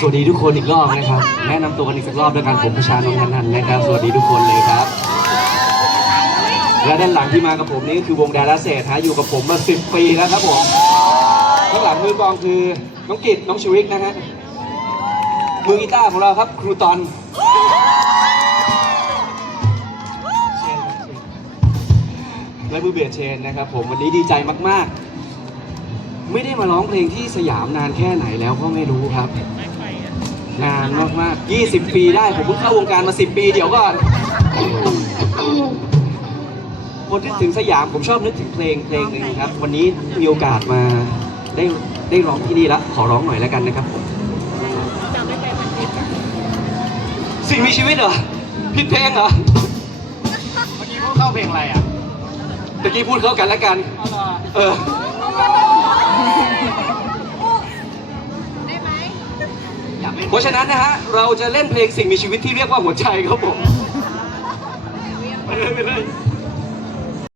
สวัสดีทุกคนอีกรอบนะครับ แนะนำตัวกันอีกสักรอบด้วยกันผมประชาน้องนันท์นะครับ สวัสดีทุกคนเลยครับ และด้านหลังที่มากับผมนี่คือวงดาราเศษฮะอยู่กับผมมาสิบปีแล้วครับผมข้างหลังมือกลองคือน้องกิตน้องชูวิกนะฮะมือกีตาร์ของเราครับครูตอนเชนครับเชนและมือเบียดเชนนะครับผมวันนี้ดีใจมาก ไม่ได้มาร้องเพลงที่สยามนานแค่ไหนแล้วก็ไม่รู้ครับ นานมากๆ20 ปีได้ผมเพิ่งเข้าวงการมา 10 ปีเดี๋ยวก่อนคนที่ถึงสยามผมชอบนึกถึงเพลงเพลงหนึ่งครับ วันนี้มีโอกาสมาได้ได้ร้องที่นี่ละขอร้องหน่อยแล้วกันนะครับผมสิ่งมีชีวิตเหรอผิดเพลงเหรอเมื่อกี้พวกเข้าเพลงอะไรอะตะกี้พูดเข้ากันแล้วกัน เอาเหรอ เพราะฉะนั้นนะฮะเราจะเล่นเพลงสิ่งมีชีวิตที่เรียกว่าหัวใจครับผมไปเลยไปเลย